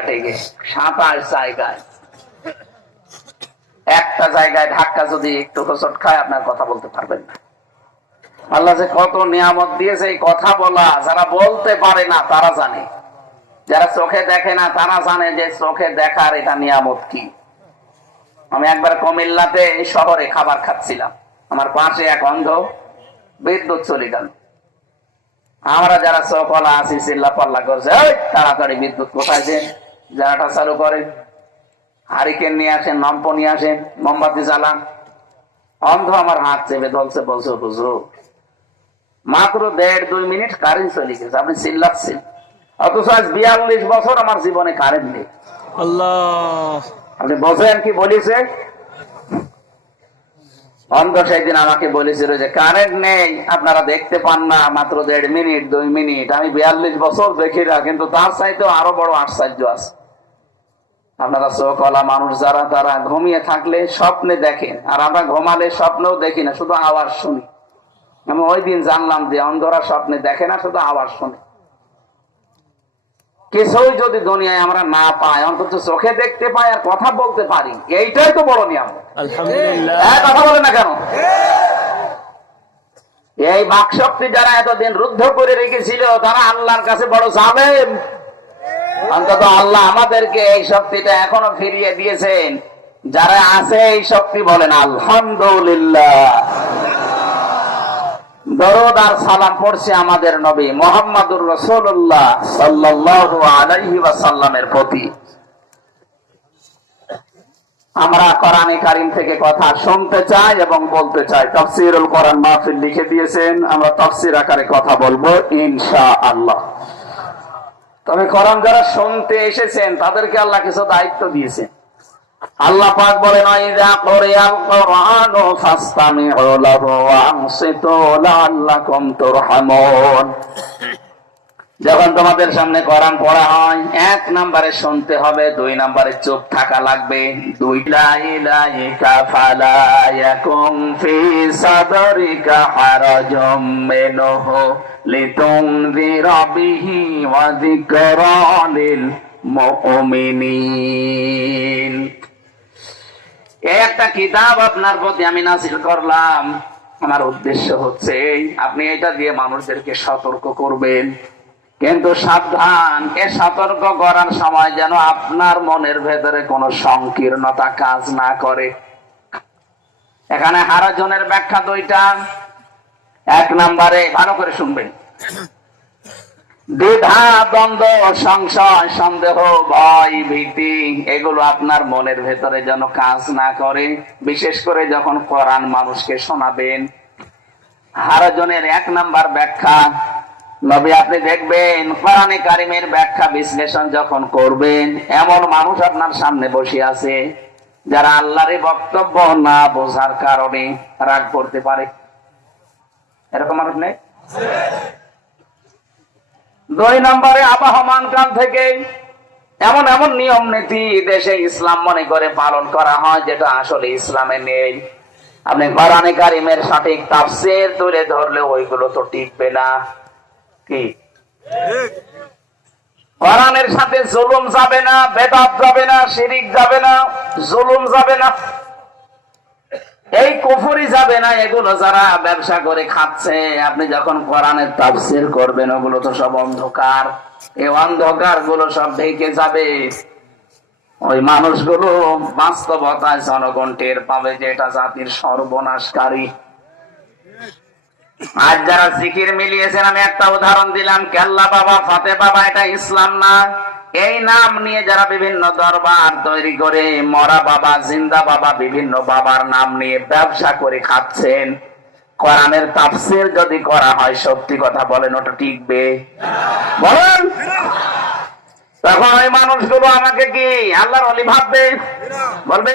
জায়গা থেকে 27 জায়গায় একটা জায়গায় ধাক্কা যদি একটু হোঁচট খায় আপনার কথা বলতে পারবেন না। আল্লাহ যে কত নিয়ামত দিয়েছে এই কথা বলা যারা বলতে পারে না তারা জানে, যারা চোখে দেখে না তারা জানে যে চোখে দেখার এটা নিয়ামত কি। আমি একবার কুমিল্লাতে শহরে খাবার খাচ্ছিলাম, আমার পাশে এক অন্ধ, বিদ্যুৎ চলে গেল। আমরা যারা চোখওয়ালা আছি চিল্লা পাল্লা করছে, তাড়াতাড়ি বিদ্যুৎ কোথায় যে জানাটা চালু করেন, হারিকেন নিয়ে আসেন, লম্প নিয়ে আসেন, মোমবাতি জ্বালান। অন্ধ আমার হাত চেপে ধরছে, বলছে বুঝো মাত্র 1.5-2 মিনিট কারেন্ট চলে গেছে, আপনি চিল্লাচ্ছেন। অথচ আজ 42 বছর আমার জীবনে কারেন্ট নেই। আল্লাহ, আপনি বোঝেন কি বলিছে? অন্ধ সেদিন আমাকে বলেছিল যে কারেন্ট নেই, আপনারা দেখতে পান না, মাত্র 1.5 মিনিট 2 মিনিট। আমি 42 বছর দেখি না, কিন্তু তার চাইতেও আরো বড় আশ্চর্য আছে। আপনারা চোখওয়ালা মানুষ যারা, তারা ঘুমিয়ে থাকলে স্বপ্নে দেখেন, আর আমরা ঘুমালে স্বপ্নেও দেখি না, শুধু আওয়াজ শুনি। আমি ওই দিন জানলাম যে অন্ধরা স্বপ্নে দেখে না, শুধু আওয়াজ শুনে। কিছুই যদি দুনিয়ায় আমরা না পাই, অন্তত চোখে দেখতে পাই আর কথা বলতে পারি, এইটাই তো বড় নিয়ামত। আলহামদুলিল্লাহ। কথা বলে না কেন? এই বাকশক্তি যারা এতদিন রুদ্ধ করে রেখেছিল তারা আল্লাহর কাছে বড় জালেম। অন্তত আল্লাহ আমাদেরকে এই শক্তিটা এখনো ফিরিয়ে দিয়েছেন। যারা আছে এই শক্তি বলেন আলহামদুলিল্লাহ। দরুদ আর সালাম পড়ছে আমাদের নবী মুহাম্মদুর রাসূলুল্লাহ সাল্লাল্লাহু আলাইহি ওয়াসাল্লামের প্রতি। আমরা কোরআনে কারীম থেকে কথা শুনতে চাই এবং বলতে চাই। তাফসীরুল কোরআন মাহফিল লিখে দিয়েছেন, আমরা তাফসীর আকারে কথা বলবো ইনশাআল্লাহ। তবে কোরআন যারা শুনতে এসেছেন তাদেরকে আল্লাহ কিছু দায়িত্ব দিয়েছেন। আল্লাহ পাক বলেন, ইযা কুরিয়াল কুরআনু ফাসতামিউ লাহু ওয়া আনসিতু লাআল্লাকুম তুরহামুন। যখন তোমাদের সামনে কোরআন পড়া হয়, 1 নম্বরে শুনতে হবে, 2 নম্বরে চুপ থাকা লাগবে। 2 লা ইলাহা ফালা ইয়াকুম ফি সাদরিকা হারাজুম মিনহু লিতুনযিরা বিহি ওয়া যিকরা লিল মুমিনিন। একটা কিতাব আপনার প্রতি আমি নাযিল করলাম। আমার উদ্দেশ্য হচ্ছে আপনি এটা দিয়ে মানুষদেরকে সতর্ক করবেন, কিন্তু সাবধান, এ সতর্ক করার সময় যেন আপনার মনের ভেতরে কোনো সংকীর্ণতা কাজ না করে। এখানে হারাজনের ব্যাখ্যা 2টা। 1 নম্বরে ভালো করে শুনবেন, দ্বিধা, দ্বন্দ্ব, সংশয়, সন্দেহ, ভয়, ভীতি, এগুলো আপনার মনের ভেতরে যেন কাজ না করে, বিশেষ করে যখন কোরআন মানুষকে শোনাবেন। হারাজনের 1 নম্বর ব্যাখ্যা, নবী আপনি দেখবেন কোরআনে কারীমের ব্যাখ্যা বিশ্লেষণ যখন করবেন, এমন মানুষ আপনার সামনে বসে আছে যারা আল্লাহর বক্তব্য না বোঝার কারণে রাগ করতে পারে। এরকম মানুষ নেই? 2 নম্বরে আবহমান কাল থেকে এমন এমন নিয়ম নীতি দেশে ইসলাম মনে করে পালন করা হয় যেটা আসলে ইসলামে নেই। আপনি কোরআনে কারীমের সঠিক তাফসীর তুলে ধরলে ওইগুলো তো টিকবে না। কি কোরআনের সাথে জুলুম যাবে না, বেদাত যাবে না, শিরিক যাবে না, জুলুম যাবে না, এই কুফরি যাবে না। এগুলো যারা ব্যবসা করে খাচ্ছে, আপনি যখন কোরআনের তাফসীর করবেন ওগুলো তো সব অন্ধকার। এই অন্ধকার গুলো সব ঢেকে যাবে। ওই মানুষগুলো বাস্তবতায় জনগণ টের পাবে যে এটা জাতির সর্বনাশকারী। আজ যারা জিকির মিলিয়েছেন, আমি একটা উদাহরণ দিলাম, কেল্লা বাবা, ফাতে বাবা, এটা ইসলাম না। এই নাম নিয়ে যারা বিভিন্ন দরবার তৈরি করে, মরা বাবা, জিন্দা বাবা, বিভিন্ন বাবার নাম নিয়ে ব্যবসা করে খাচ্ছেন, কোরআনের তাফসীর যদি করা হয়, সত্যি কথা বলেন ওটা টিকবে? বলেন। তখন ওই মানুষগুলো আমাকে কি আল্লাহর ওলি ভাববে? বলবে